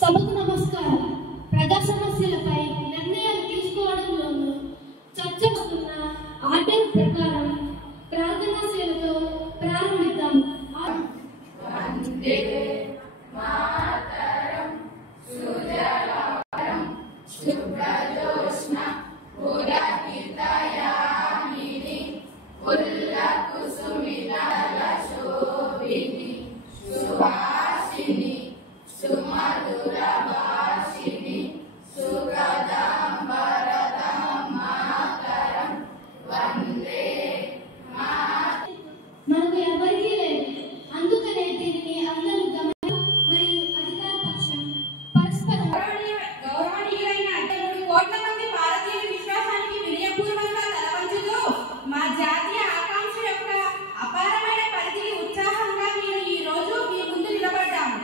సభకు నమస్కారం. ప్రజా సమస్యలపై నిర్ణయాలు తీసుకోవడంలోనూ చర్చకున్న ఆర్డర్ ప్రకారం ప్రార్థనా సేవతో ప్రారంభిద్దాం. మనకు ఎవరికీ లేదు. అందుకనే దీనిని అందరూ మరియు అధికార పక్షం పరస్పరం గౌరవనీయులైన 3 కోట్ల మంది భారతీయుల విశ్వాసానికి వినయపూర్వకంగా తలవంచుతూ మా జాతీయ ఆకాంక్ష యొక్క అపారమైన పరిధిని ఉత్సాహంగా మేము ఈ రోజు మీ ముందు నిలబడ్డాము.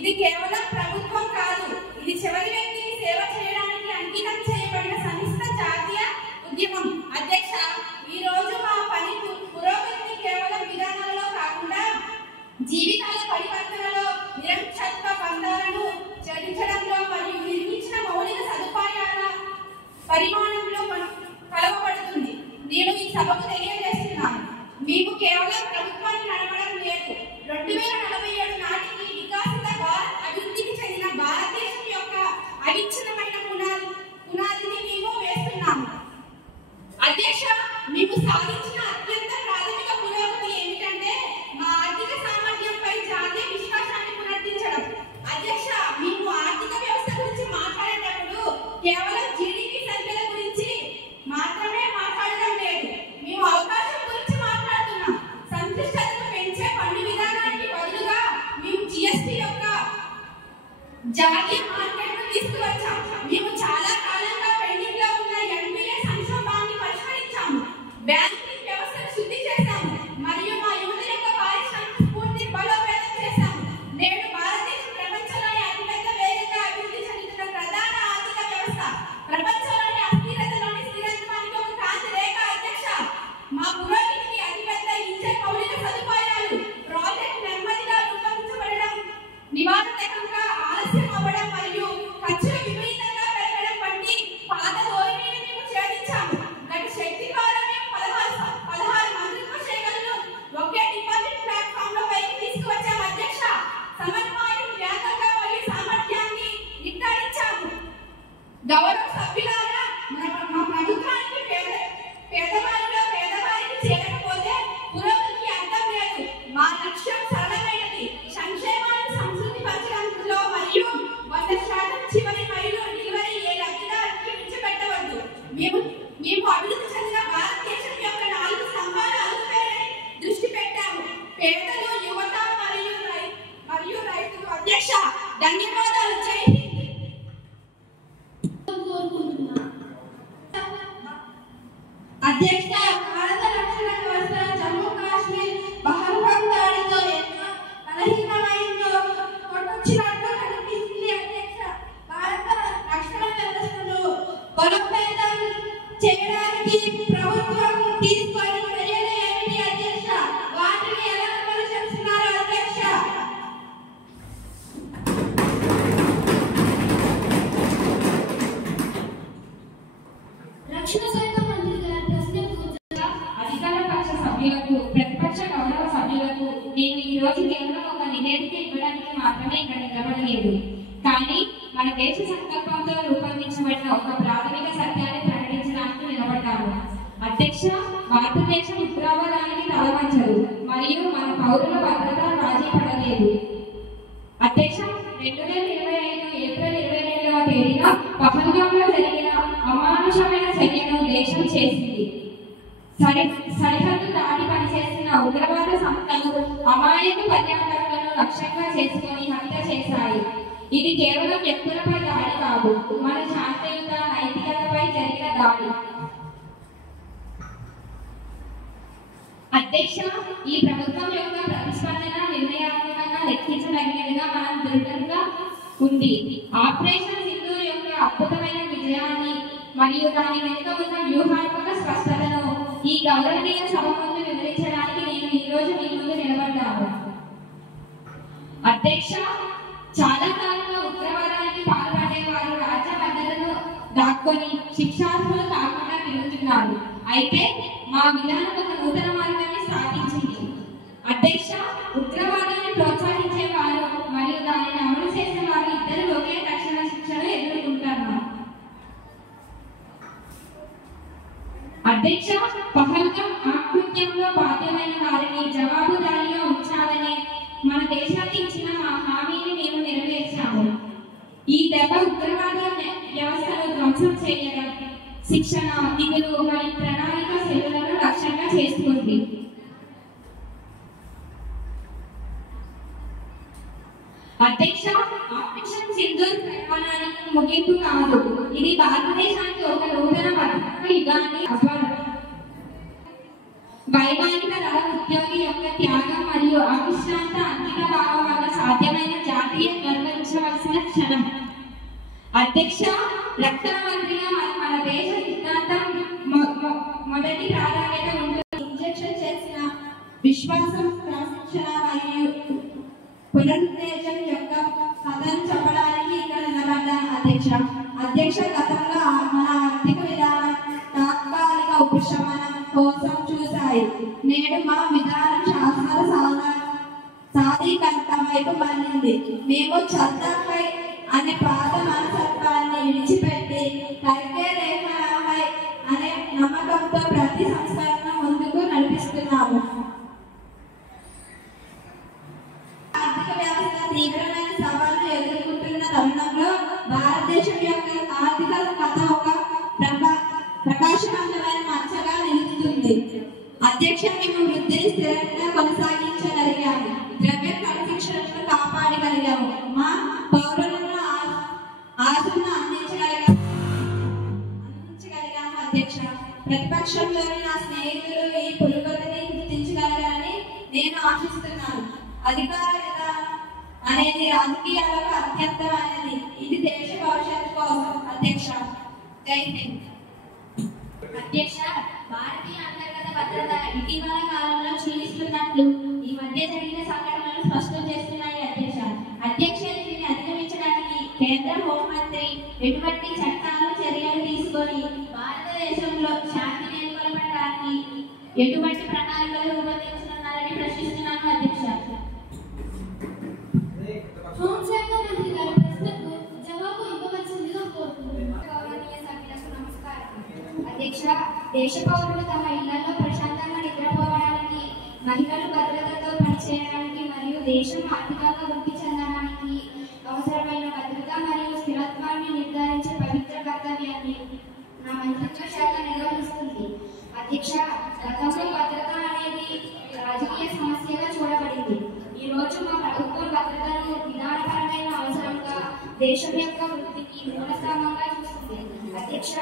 ఇది కేవలం ప్రభుత్వం కాదు, ఇది చివరి వ్యక్తికి సేవ చేయడానికి అంకితం చేయబడిన సమిష్ట జాతీయ ఉద్యమం. అధ్యక్ష, ఈ రోజు మా పని పురోగతిని కేవలం విధానాలలో కాకుండా జీవితాల పరివర్తనలో, నిరంకుశత్వ బంధాలను చెల్లించడంలో మరియు నిర్మించిన మౌలిక సదుపాయాల పరిమాణంలో కలవబడుతుంది. నేను ఈ సభకు తెలియజేస్తున్నాను, మేము కేవలం ప్రభుత్వాన్ని నడపడం లేదు. 2047 నాటికి వికసిత భారత్ అభివృద్ధికి చెందిన భారతదేశం యొక్క అవిచ్ఛిన్నమైన పునాదిని మేము వేస్తున్నాము. అధ్యక్ష, మేము సాధించిన అత్యంత ప్రాథమిక పురోగతి ఏమిటంటే మా ఆర్థిక సామర్థ్యంపై జాతీయ విశ్వాసాన్ని పునరుద్ధరించడం. అధ్యక్ష, మేము ఆర్థిక వ్యవస్థ గురించి మాట్లాడేటప్పుడు కేవలం జీడీపీ సంఖ్యల గురించి మాత్రమే మాట్లాడడం లేదు. మేము అవకాశం గురించి మాట్లాడుతున్నాం. సంక్లిష్టతను పెంచే పన్ను విధానానికి బదులుగా మేము జీఎస్టీ యొక్క జాతీయ మార్కెట్ను తీసుకువచ్చాం. మేము చాలా కాలంగా పెండింగ్ లో ఉన్న ఎన్పిఏ సంక్షోభాన్ని పరిష్కరించాము. బ్యాంకింగ్ వ్యవస్థను శుద్ధి చేశాము మరియు మా యువత యొక్క పారిశ్రామిక స్ఫూర్తిని బలోపేతం చేశాము. నేడు భారతదేశం ప్రపంచంలోని అతిపెద్ద వేగంగా అభివృద్ధి చెందుతున్న ప్రధాన ఆర్థిక వ్యవస్థ. ప్రపంచంలోని అస్థిరతలోని స్థిరత్వానికి ఒక కాంతి రేఖ. అధ్యక్ష, మా పురోగతికి అతిపెద్ద ఇంజన్ మౌలిక సదుపాయాలు. ప్రాజెక్ట్ నెమ్మదిగా రూపొందించబడడం, నివారణకంగా ఆలస్యం అవ్వడం మరియు ఖర్చులు విపరీతంగా పెరగడం వంటి పాత ధోరణిని మేము ఛేదించాము. గత శక్తి ద్వారా మేము 16 మంత్రిత్వ శాఖలను ఒకే డిపాజిట్ ప్లాట్ఫామ్ లో పైకి తీసుకువచ్చాము. అధ్యక్ష, సమన్వయం, వేగంగా మరియు సామర్థ్యాన్ని నిర్ధారించాము. గౌరవ సభ్యులారా, మా ప్రభుత్వానికి పేదవారిలో పేదవారికి చేరకపోతే పురోగతికి అర్థం లేదు. మా లక్ష్యం సరళమైనది. సంక్షేమాన్ని సంస్కృతి పరచడంలో మరియు 100% చివరి మైలు డెలివరీ ఏ లబ్ధిదారునికి విడిచిపెట్టవద్దు. మేము అభివృద్ధి చెందిన భారతదేశం యొక్క 4 స్తంభాల అదుపుపైనే దృష్టి పెట్టాము: పేదలు, యువత మరియు రైతులు. అధ్యక్ష, ధన్యవాదాలు. జై హింద్. అధ్యక్ష, భారత రక్షణ వ్యవస్థ జమ్మూ కాశ్మీర్ పహల్గామ్ దాడితో ఎంత బలహీనమైందో కొట్టొచ్చినట్లు కనిపిస్తుంది. అధ్యక్ష, భారత రక్షణ వ్యవస్థను బలోపేతం చేయడానికి ప్రభుత్వం తీసుకొని చర్యలు ఏమిటి? అధ్యక్ష, వాటిని ఎలా అమలు చేస్తున్నారు? అధ్యక్ష, రక్షణ శాఖ మంత్రి గారి ప్రశ్నకు అధికార పక్ష సభ్యులకు, ప్రతిపక్ష గౌరవ సభ్యులకు నేను ఈ రోజు కేవలం ఒక నివేదిక ఇవ్వడానికి మాత్రమే ఇక్కడ నిలబడలేదు, కానీ మన దేశ సంకల్పంతో రూపొందించబడిన ఒక ప్రాథమిక సత్యాన్ని ప్రకటించడానికి నిలబడ్డాము. అధ్యక్ష, భారతదేశం ఉగ్రవాదానికి తలవంచదు మరియు మన పౌరుల భద్రత రాజీ పడలేదు. అధ్యక్ష, 2025 ఏప్రిల్ 22వ తేదీన పహల్గామ్లో జరిగిన అమానుషమైన చర్యను దేశం చేసింది. సరిహద్దు దాటి పనిచేస్తున్న ఉగ్రవాద సంస్థలు అమాయక పర్యాటకులను లక్ష్యంగా చేసుకొని హత్య చేశాయి. ఇది కేవలం వ్యక్తులపై దాడి కాదు, మన శాంతియుత నైతికతపై జరిగిన దాడి. అధ్యక్ష, ఈ ప్రభుత్వం యొక్క ప్రతిస్పందన నిర్ణయాత్మకంగా లెక్కించదగినదిగా మనం దృఢంగా ఉంది. ఆపరేషన్ సింధూర్ యొక్క అద్భుతమైన విజయాన్ని మరియు దాని వెనుక ఉన్న వ్యూహాత్మక స్పష్టతను ఈ గౌరవనీయ సభ ముందు వివరించడానికి నేను ఈ రోజు మీ ముందు నిలబడ్డాను. అధ్యక్ష, చాలా కాలంగా ఉగ్రవాద కప్పుకొని శిక్షార్హులు కాకుండా తిరుగుతున్నారు. అయితే మా విధానం ఒక నూతన మార్గాన్ని స్థాపించింది. అధ్యక్ష, ఉగ్రవాదాన్ని ప్రోత్సహించే వారు మరియు దానిని అమలు చేసే వారు ఇద్దరు ఒకే తక్షణ శిక్షను ఎదుర్కొంటున్నారు. అధ్యక్ష, పహల్గామ్ ఆకృత్యంలో బాధ్యమైన వారిని జవాబుదారీగా ఉంచాలని మన దేశానికి ఇచ్చిన మా హామీని మేము నెరవేర్చాము. ఈ దెబ్బ ఉగ్రవాద వ్యవస్థను ధ్వంసం చేయడం, శిక్షణ, నిధులు మరియు ప్రణాళిక సెల్లులను లక్ష్యంగా చేసుకుంది. అధ్యక్ష, ఆపరేషన్ సింధూర్ ప్రయాణానికి ముగింపు కాదు, ఇది భారతదేశానికి ఒక నూతన వర్తక యుగాన్ని వైమానిక దళ ఉద్యోగి యొక్క త్యాగం మరియు అవిశ్రాంత అంకిత భావం వల్ల సాధ్యమైన జాతీయ గర్వించవలసిన క్షణం. అధ్యక్ష, రక్షణ మంత్రిగా మన దేశ సిద్ధాంతం మొదటి ప్రాధాన్యత ఉంటుంది. ఇంజెక్షన్ చేసిన విశ్వాసం, క్రమశిక్షణ మరియు పునరుత్తేజం యొక్క కథను చెప్పడానికి ఇక్కడ నిలబడ్డాను. అధ్యక్ష, గతంలో మన ఆర్థిక విధానం తాత్కాలిక ఉపశమనం కోసం చూశాయి. నేడు మా విధానం శాస్త్ర సాధికారత వైపు మళ్ళింది. మేము చట్టాలపై అనే పాత మనస్తత్వాన్ని విడిచిపెట్టి కరికే రేఖలపై అనే నమ్మకంతో ప్రతి సంస్కరణ ముందుకు నడిపిస్తున్నాము. ఆర్థిక వ్యవస్థ తీవ్రమైన సవాళ్లు ఎదుర్కొంటున్న తరుణంలో భారతదేశం యొక్క ఆర్థిక కథ ఒక ప్రకాశవంతమైన మచ్చగా నిలుస్తుంది. అధ్యక్ష, మేము వృద్ధిని స్థిరంగా కొనసాగించగలిగాము, ద్రవ్య క్రమశిక్షణను కాపాడగలిగాము, మా పౌరులను ఆశను అందించగలిగాము. అధ్యక్ష, ప్రతిపక్షంలోని నా స్నేహితులు ఈ పురోగతిని గుర్తించగలగాలని నేను ఆశిస్తున్నాను. అధికార విధానం అనేది రాజకీయాలకు అత్యంతమైనది. ఇది దేశ భవిష్యత్తు కోసం. అధ్యక్ష, జై హింద్. అధ్యక్ష, భారతీయ అంతర్గత భద్రత ఇటీవల కాలంలో క్షీణిస్తున్నట్లు ఈ మధ్య జరిగిన సంఘటనలు స్పష్టం చేస్తున్నాయి. అధ్యక్ష, దీన్ని అధిగమించడానికి కేంద్ర హోంమంత్రి ఎటువంటి చట్టాలు, చర్యలు తీసుకొని భారతదేశంలో శాంతి నెలకొల్పడానికి ఎటువంటి ప్రణాళికలు రూపొందించనున్నారని ప్రశ్నిస్తున్నాను. అధ్యక్ష, హోంశాఖ మంత్రి గారి ప్రశ్నకు జవాబు ఇవ్వవలసిందిగా కోరుతున్నాను. గౌరవనీయ సభ్యులకు నమస్కారం. అధ్యక్ష, దేశ పౌరులు తమ ఇళ్లలో ప్రశాంతంగా నిద్రపోవడానికి, మహిళలు భద్రతతో పనిచేయడానికి మరియు దేశం ఆర్థికంగా వృద్ధి చెందడానికి అవసరమైన భద్రత మరియు స్థిరత్వాన్ని నిర్ధారించే పవిత్ర కర్తవ్యాన్ని నా మంత్రిత్వ శాఖ నిర్వహిస్తుంది. అధ్యక్ష, గతంలో భద్రత అనేది రాజకీయ సమస్యగా చూడబడింది. ఈ రోజు మా ప్రభుత్వం భద్రతను విధానపరమైన అవసరంగా, దేశం యొక్క వృద్ధికి మూలస్తంభంగా చూస్తుంది. అధ్యక్ష,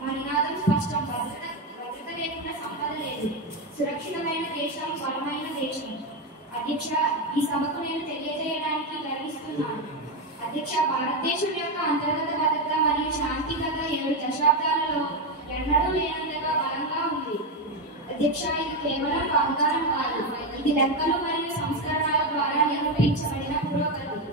మా నినాదం స్పష్టం. భద్రత లేకుండా సంపద లేదు. సురక్షితమైన దేశం బలమైన దేశం. అధ్యక్ష, ఈ సభకు నేను తెలియజేయడానికి గర్విస్తున్నాను. అధ్యక్ష, భారతదేశం యొక్క అంతర్గత భద్రత మరియు శాంతి గత 7 దశాబ్దాలలో ఎన్నడూ లేనంతగా బలంగా ఉంది. అధ్యక్ష, ఇది కేవలం వాగ్దానం కాదు, ఇది లెక్కలు మరియు సంస్కరణల ద్వారా నిరూపించబడిన పురోగతి.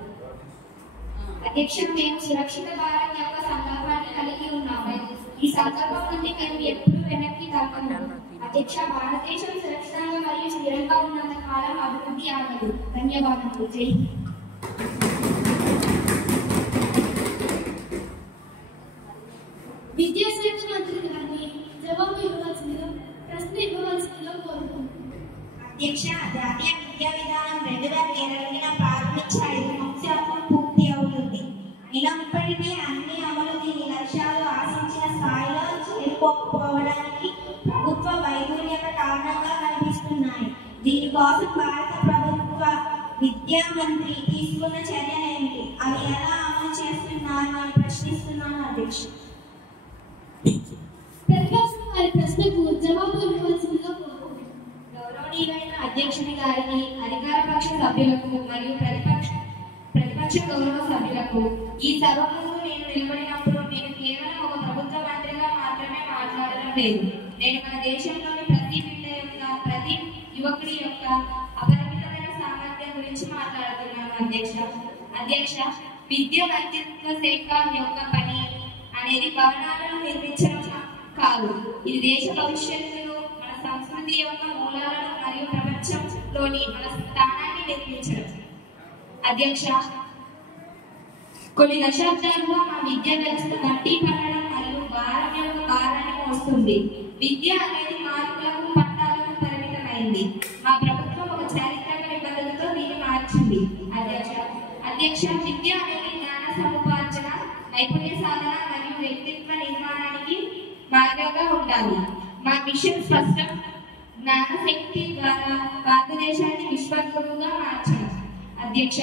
అధ్యక్ష, మేము సురక్షిత భారత్ యొక్క సంకల్పాన్ని కలిగి ఉన్నాము. ఈ సంకల్పం నుండి మేము ఎప్పుడూ వెనక్కి తగ్గము. అధ్యక్ష, భారతదేశం సురక్షితంగా మరియు స్థిరంగా ఉన్నంత కాలం అభివృద్ధి ఆగదు. ధన్యవాదాలు. జై హింద్. విద్యాశాఖ మంత్రి గారిని జవాబు ఇవ్వవలసిందిగా, ప్రశ్న ఇవ్వవలసిందిగా కోరుతున్నాను. అధ్యక్ష, జాతీయ విద్యా విధానం 2020 ప్రారంభించి 5 సంవత్సరాలు పూర్తి అవుతుంది. అయినప్పటికీ అన్ని అమలు దీని లక్ష్యాలు ఆశించిన స్థాయిలో చేరుకోకపోవడానికి ప్రభుత్వ వైఫల్యత కారణంగా కనిపిస్తున్నాయి. దీనికోసం భారత ప్రభుత్వ విద్యా మంత్రి తీసుకున్న చర్యలు ఏమిటి? అవి ఎలా అమలు చేస్తున్నారు అని ప్రశ్నిస్తున్నాను. అధ్యక్ష, ప్రతిపక్షం వారి ప్రశ్నకు జవాబు ఇవ్వవలసిందిగా కోరుతున్నాను. గౌరవనీయులైన అధ్యక్షుని గారిని, అధికార పక్ష సభ్యులకు మరియు ప్రతిపక్ష గౌరవ సభ్యులకు, ఈ సభ ముందు నేను నిలబడినప్పుడు నేను కేవలం ఒక ప్రభుత్వ మంత్రిగా మాత్రమే మాట్లాడడం లేదు. నేను మన దేశంలోని ప్రతి బిడ్డ యొక్క, ప్రతి యువకుడి యొక్క అపరిమితమైన సామర్థ్యం గురించి మాట్లాడుతున్నాను. అధ్యక్ష, విద్య మంత్రిత్వ శాఖ యొక్క పని అనేది భవనాలను నిర్మించడం కాదు. ఇది దేశ భవిష్యత్తును, మన సంస్కృతి యొక్క మూలాలను మరియు ప్రపంచంలోని మన స్థానాన్ని నిర్మించడం. అధ్యక్ష, కొన్ని దశాబ్దాలుగా మా విద్యా వ్యవస్థ గట్టి పట్టడం మరియు భారం యొక్క భారాన్ని మోస్తుంది. విద్య అనేది మార్కులకు పట్టాలకు పరిమితమైంది. మా ప్రభుత్వం ఒక చారిత్రక నిబంధనతో దీన్ని మార్చింది. అధ్యక్ష, విద్య అనేది జ్ఞాన సముపార్జన, నైపుణ్య సాధన మరియు వ్యక్తిత్వ నిర్మాణానికి మార్గంగా ఉండాలి. మా మిషన్ స్పష్టం: జ్ఞానశక్తి ద్వారా భారతదేశాన్ని విశ్వగురువుగా మార్చడం. అధ్యక్ష,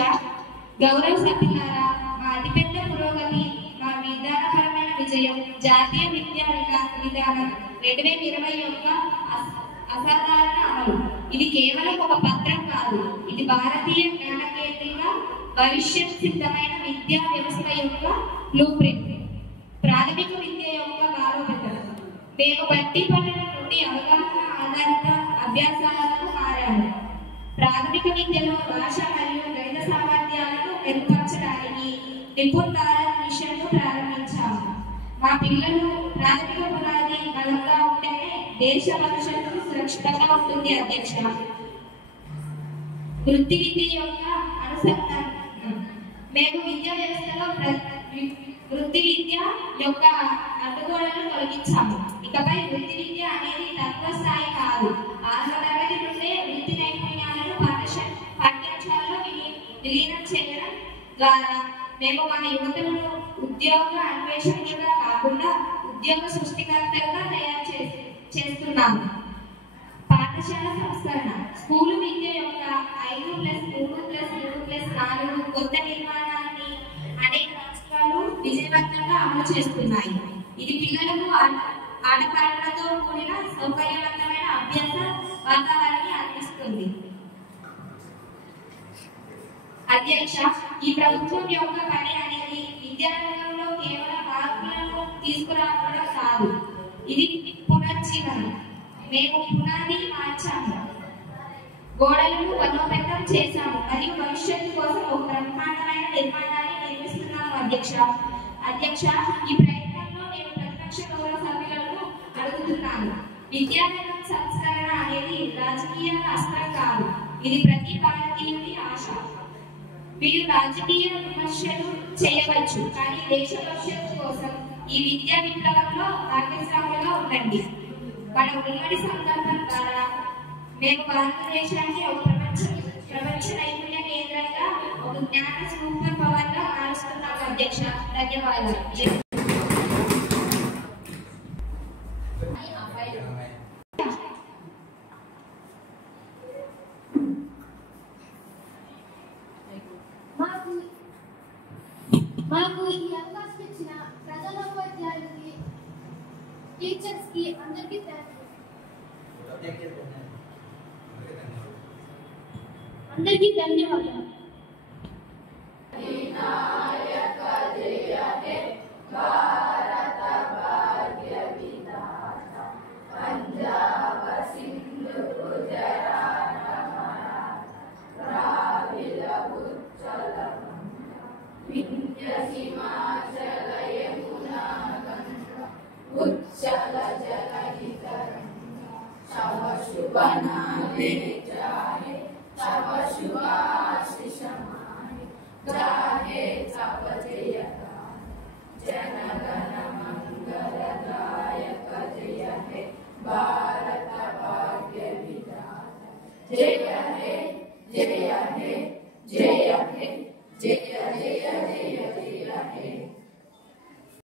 గౌరవ సభ్యులారా, మా అతిపెద్ద పురోగతి, మా విధానపరమైన విజయం జాతీయ విద్యా విధానం 2020 యొక్క అసాధారణ అమలు. ఇది కేవలం ఒక పత్రం కాదు, ఇది భారతీయ జ్ఞాన కేంద్రీక భవిష్యత్ సిద్ధమైన విద్యా వ్యవస్థ యొక్క బ్లూ ప్రింట్. ప్రాథమిక విద్య యొక్క బలోపేతం. మేము బట్టి పట్టణం నుండి అవగాహన ఆధారిత అభ్యాసాలకు మారాము. ప్రాథమిక విద్యలో భాష మరియు గణిత సామర్థ్యాలను మెరుగుపరచడానికి నిపుణ్ భారత్ మిషన్ను ప్రారంభించాము. మా పిల్లలు ప్రాథమిక పునాది బలంగా ఉంటేనే దేశ భవిష్యత్తు సురక్షితంగా ఉంటుంది. అధ్యక్ష, వృత్తి విద్య యొక్క అనుసంధానం. మేము విద్యా వ్యవస్థలో వృత్తి విద్య యొక్క అడ్డుగోడలను తొలగించాము. ఇకపై వృత్తి విద్య అనేది తక్కువ స్థాయి కాదు. 6వ తరగతి నుండే వృత్తి నైపుణ్యాలను పాఠ్యాంశాలలో విలీనం చేయడం ద్వారా మేము మన యువతలను ఉద్యోగ అన్వేషకులుగా కాకుండా ఉద్యోగ సృష్టికర్తలుగా తయారు చేస్తున్నాము. పాఠశాల సంస్కరణ. స్కూలు విద్య యొక్క 5+3+3+4 కొత్త నిర్మాణాన్ని అనేక రాష్ట్రాలు విజయవంతంగా అమలు చేస్తున్నాయి. ఇది పిల్లలకు ఆటపాటలతో కూడిన సౌకర్యవంతమైన అభ్యాస వాతావరణాన్ని అందిస్తుంది. అధ్యక్ష, ఈ ప్రభుత్వం యొక్క పని అనేది విద్యారంగంలో కేవలం మార్పులను తీసుకురావడం కాదు, ఇది పునర్జీవనం. మేము పునాది మార్చాము, గోడలను బలోపేతం చేశాము మరియు భవిష్యత్తు కోసం ఒక బ్రహ్మాండమైన నిర్మాణాన్ని నిర్మిస్తున్నాము. అధ్యక్ష, ఈ ప్రయత్నంలో నేను ప్రతిపక్ష గౌరవ సభ్యులను అడుగుతున్నాను. విద్యారంగం సంస్కరణ అనేది రాజకీయ అస్త్రం కాదు, ఇది ప్రతి భారతీయుడి ఆశ. వీరు రాజకీయ విమర్శలు చేయవచ్చు, కానీ దేశ భవిష్యత్తు కోసం ఈ విద్యా విప్లవంలో భాగస్వాములుగా ఉండండి. మన ఉమ్మడి సంకల్పం ద్వారా మేము భారతదేశాన్ని ఒక ప్రపంచ నైపుణ్య కేంద్రంగా, ఒక జ్ఞాన సూపర్ పవర్ గా మారుస్తున్నాము. అధ్యక్ష, ధన్యవాదాలు. మాకు ఈ అవకాశం ఇచ్చిన ప్రజలోపాధ్యాయులకి, టీచర్స్ కి అందరికీ ధన్యవాదాలు. जय हे